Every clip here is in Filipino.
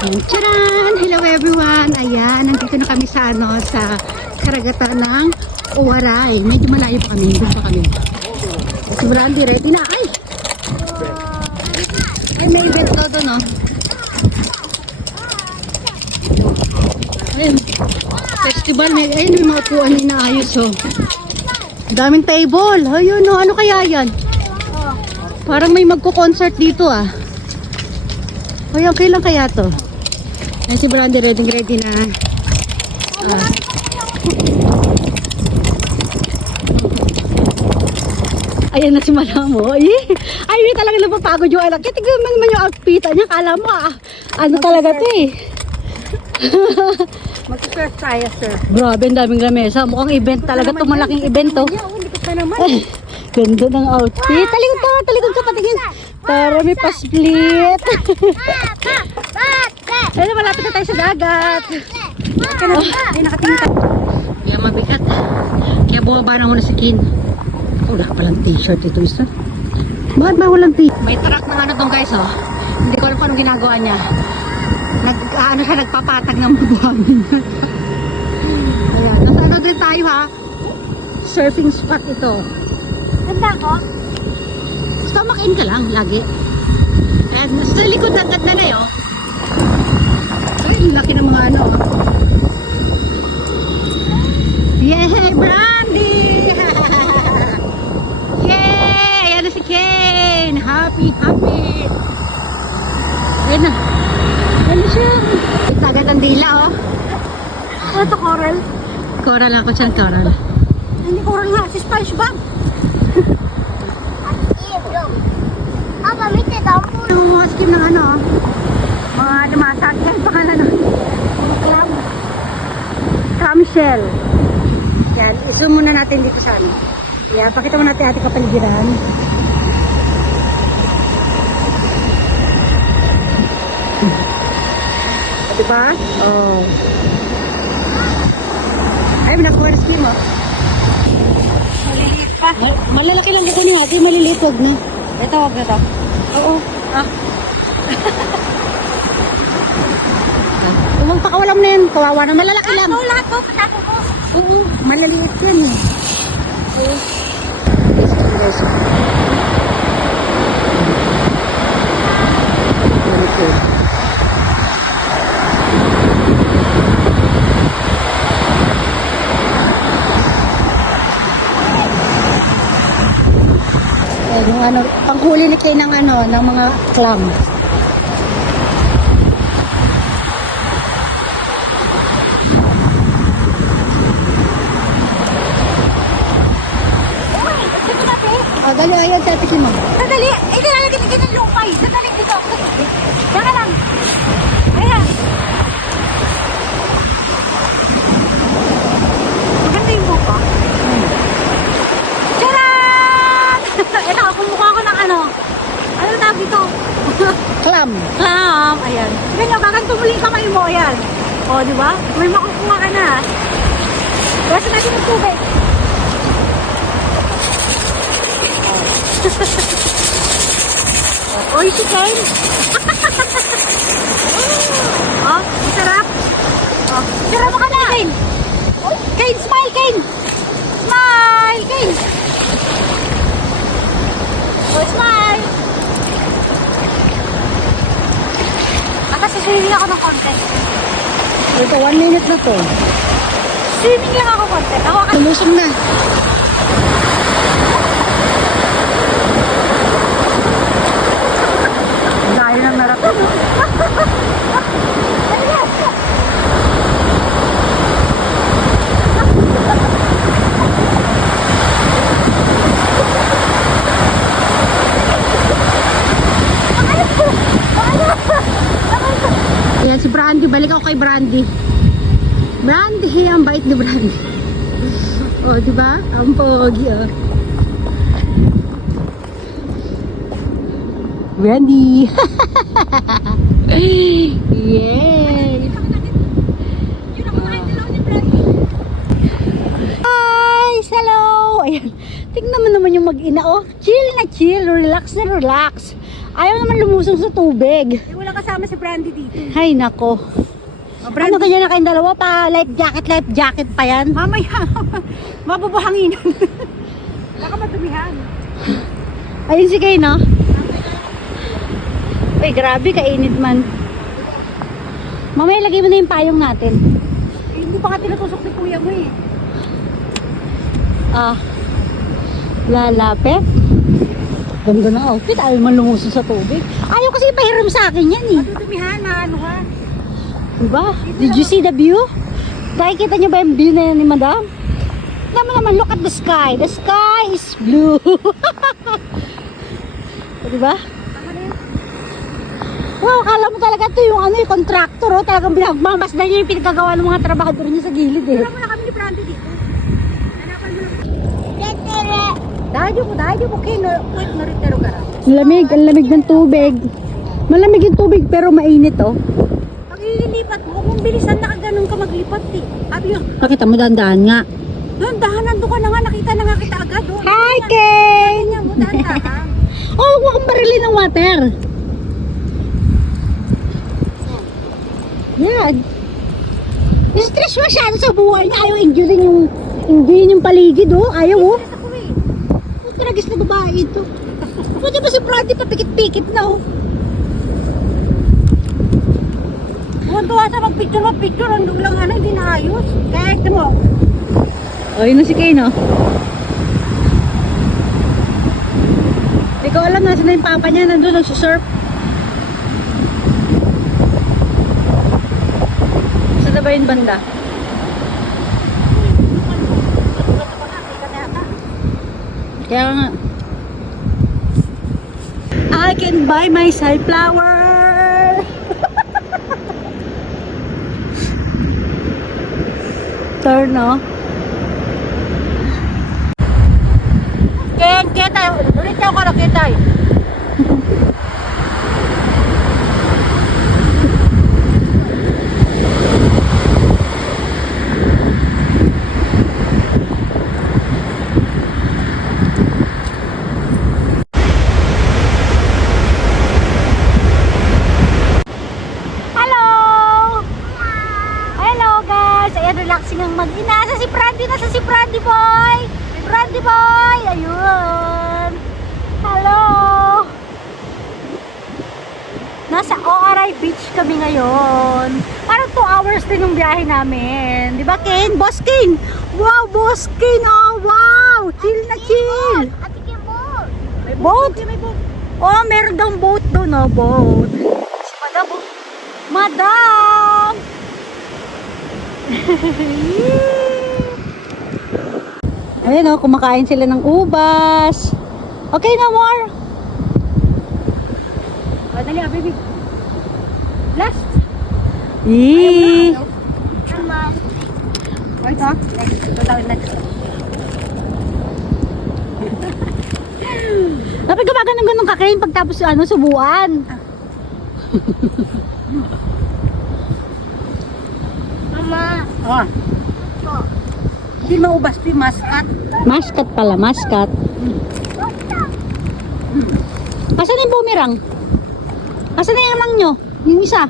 Tcharan! Hello everyone! Ayan, nandito na kami sa sa karagatan ng Uwaray. Medyo malayo pa kami, doon pa kami. Si Brandy, ready na. Ay! Ay, may event todo, no? Ayun, festival, ayun, may mga upuan na inaayos, oh. Daming table. Ayun, no, ano kaya yan? Parang may magko-concert dito, ah. Ay, okay lang kaya to? Ayan si Brandy, ready na. Ayan na si Malamo. Ay, hindi talaga napapagod yung anak. Kaya tignan naman yung outfit niya. Kala mo, ano talaga to eh. Mag-surf tayo, sir. Grabe, ang daming lamesa. Mukhang event talaga to. Malaking event to. Ay, ganda ng outfit. Talikod ka patingin. Tara, may pa-split. Ayun, malapit na tayo sa dagat. Ay, nakatingin tayo. Kaya mabigat. Kaya bumaba na muna si Kin. Wala palang t-shirt ito isa. Bakit ba walang t-shirt? May truck ng ano tong guys, oh. Hindi ko alam kung anong ginagawa niya. Nagpapatag ng buhangin. Ayan, nasa ano din tayo ha? Surfing spot ito. Ganda ko? Stomach in ka lang, lagi. And sa likod ng ganda na yun. Ay, laki ng mga ano. Yay, Brandy! Yay! Ayan na si Kane! Happy! Ayan na. Ayan na siya. Itagat ang dila, oh. Ano to, coral? Coral ako siya, coral. Hindi coral nga, si SpongeBob. Yung mga skim ng ano, mga dumasag. Yan, pangalan nun. Clam shell. Yan, i-zoom muna natin dito sa ano. Yan, pakita mo natin ating kapaligiran. Diba? Oh. Ay, nakuha na skim, oh. Maliliit pa. Malalaki lang kukunin natin, maliliit, wag na. Ito, huwag na to. Oo. Huwag pakawalam na yan. Kawawa na malalaki lang. Ito, lahat to. Patato ko. Oo. Malaliit yan eh. Oo. Yes. Yung ano, panghuli ni Kay ng ano, ng mga clam. Uy, ito natin. Dali, ayaw sa atin mo. Sandali. Ito na lagi tigil ng lupay. Sandali dito. Diyan ka lang. Ayan. Maganda yung buka. Tcharan! Ito, kumukha ko ng ano. Ano tawag dito? Clam. Clam. Ayan. Ganyan, kakanto muli yung kamay mo. Ayan. O, di ba? May makukuha ka na. Basta natin yung tubig. Oy, si Kane. Oh, sarap. Oh, sarap ka na. Kane. Kane, smile, Kane. Smile, Kane. Oh, smile. Swimming ako ng konti. Ito, 1 minute na to. Swimming lang ako konti. Lumusong na. Dahil ng marathon. Ayan si Brandy. Balik ako kay Brandy. Brandy, ang bait ni Brandy. Oh, di ba? Ang pogi, oh. Brandy. Yay! Guys, hello! Ayan. Tingnan mo naman yung mag-ina, oh. Chill na chill. Relax na relax. Ayaw naman lumusong sa tubig. Wala kasama kasama si Brandy dito. Hay nako. Ano ganyan na kayong dalawa pa? Life jacket pa yan? Mamaya, mabubuhangin. Baka madumihan. Ayun si Kay, no? Uy, grabe, kainit man. Mamaya lagay mo na yung payong natin. Eh, hindi pa nga tinutusok ni kuya mo eh. Lalapit. Ganda ng outfit. Ayaw man lumuso sa tubig. Ayaw kasi ipahiram sa akin yan eh. Madudumihan, maano ka. Diba? Did you see the view? Nakikita niyo ba yung view na yan ni Madam? Naman, look at the sky. The sky is blue. Diba? Wow, kala mo talaga ito yung ano, yung contractor, oh. Talagang binagmamasdan niya yung pinagagawa ng mga trabahador niya sa gilid, eh. Wala mo na kami ni Brandy dito. Hanapan mo na. Dahil mo, kayo, wait, naritero ka na. Ang lamig ng tubig. Malamig yung tubig pero mainit, oh. Pag ililipat mo, kung bilisan na ka ganun ka maglipat, eh. Abi yun, Nakita mo, dahan-dahan nga. doon, dahanan doon ka na nga, nakita na nga kita agad, doon. Hi, Kay! Ganyan mo, dahan-dahan. Oh, huwag kang barilin ng water. Yan. Stress masyado sa buhay niya. Ayaw enjoyin yung paligid, oh. Ayaw, oh. Stress ako eh. Tragis na babae ito. Pwede ba si Brandy papikit-pikit na, oh? Huwag tuwa sa mag-picture, andun lang ano, hindi naayos. Kaya ito mo, Oh, yun na si Kay, no? Hindi ko alam, nasa na yung papa niya. Nandun, nagsusurf. Saan na ba yung banda? Kaya nga. I can buy myself flower. Turn, no? Ketay, ulit ako na ketay. Hello guys! Ayan, relaxing ang mag-ina. Nasa si Brandy boy! Brandy boy! Ayun! Hello! Nasa ORI Beach kami ngayon. Parang 2 hours din yung biyahe namin. Di ba, Kane? Boss Kane! Wow, Boss Kane! Oh, wow! Chill na chill! Boat? Oh, meron daw boat doon, oh, boat. Si Madam, oh. Madam! Ayun, oh, kumakain sila ng ubas. Okay na, more? O, dali, baby. Last. Yee! O, ito. Ito tayo next. Dapat ka ba ganun kakain pagtapos ano, subuan? Mama. O. Hindi maubas ito yung maskat. Maskat pala, maskat. Asan yung boomerang? Asan na yung amang nyo? Yung isa?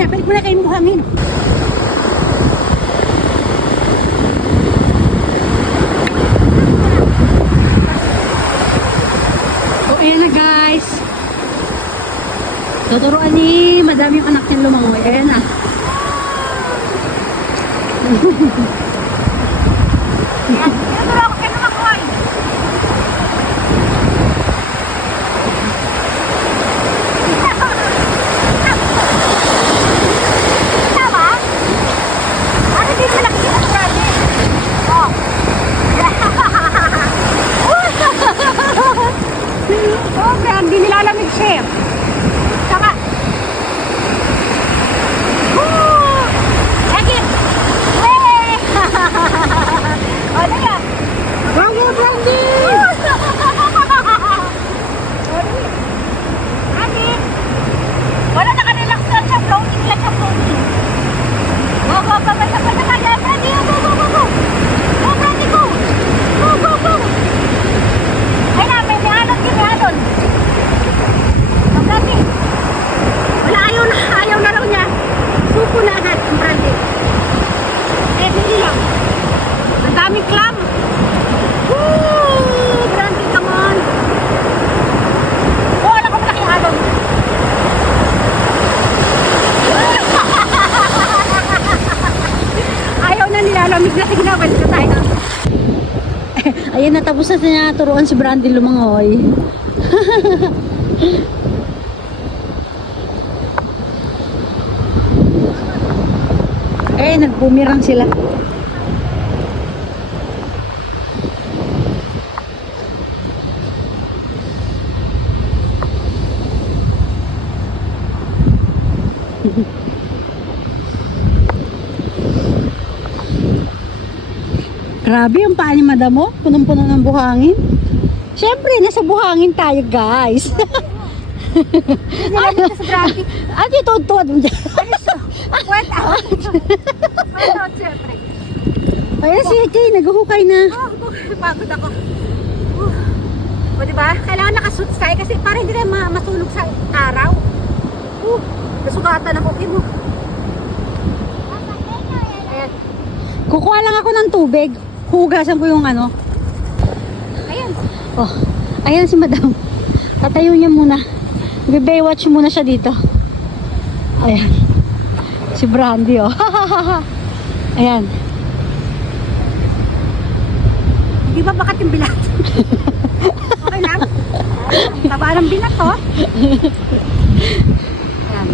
Balik mo na kayong buhangin. So, ayan na guys. Tuturuan ni madami yung anak niyang lumangoy. Ayan na. Tinuturo ako kayo lumakoy. Tama? Ano din sa nakikita sa brady? Oh. Oh, kaya hindi nilalamig siya. Tama. Lagi. Wey! O, na. Bravo, Brandy! Ate, wala nakarelax na siya, floating lang siya, floating. Go, go, go, basta, basta, kaya, Brandy, go, go, go, go. Go, Brandy, go. Go, go, go. Ay na, may alon, may alon. Tapos na niya turuan si Brandy lumangoy. Nagbumirang sila. Grabe yung paa ni Madam mo. Punong-puno ng buhangin. Siyempre, nasa buhangin tayo, guys. Ano sa grabe? Ano yung tuwad mo dyan? Wait out. Wait out, syempre. Ayan si Kay, naghuhukay na. Pagod ako. O diba? Kailangan nakasuits tayo kasi para hindi tayo masulog sa araw. Nasugatan ako. Kim mo. Ayan. Kukuha lang ako ng tubig. Hugasan ko yung ano. Ayan. Oh, ayan si Madam. Tatayo niya muna. Baywatch muna siya dito. Ayan. Si Brandy, oh. Ayan. Di ba bakit yung bilat? Okay lang? Taba ng bilat, oh. Ayan.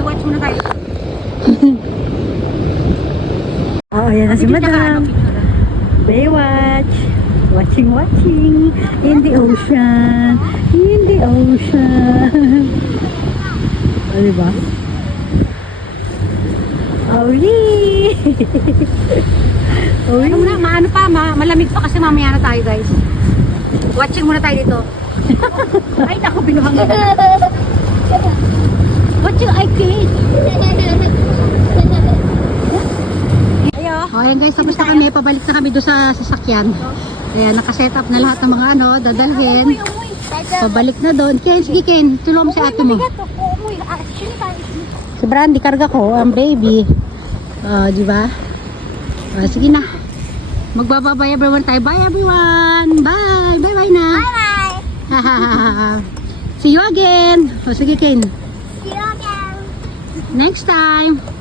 Watch muna tayo. Oh, ayan na si Madam. Baywatch. Watching in the ocean. In the ocean. O, diba? Oh, yee! Oh, Ano muna, maano pa, malamig pa kasi mamaya na tayo, guys. Watching muna tayo dito. Ay, naku, binuhang na. Watching, ay, Kate. Ayo. Oh, ayan guys, tapos na kami. Pabalik na kami doon sa sasakyan. Ayan, nakaset up na lahat ng mga ano, dadalhin. Pabalik na doon. Ken, sige Ken, tulong mo si ate mo. Si Brandy, karga ko, ang baby. Di ba? Sige na. Magbababay everyone tayo. Bye everyone! Bye! Bye-bye na! Bye-bye. See you again! O sige Ken. See you again. Next time!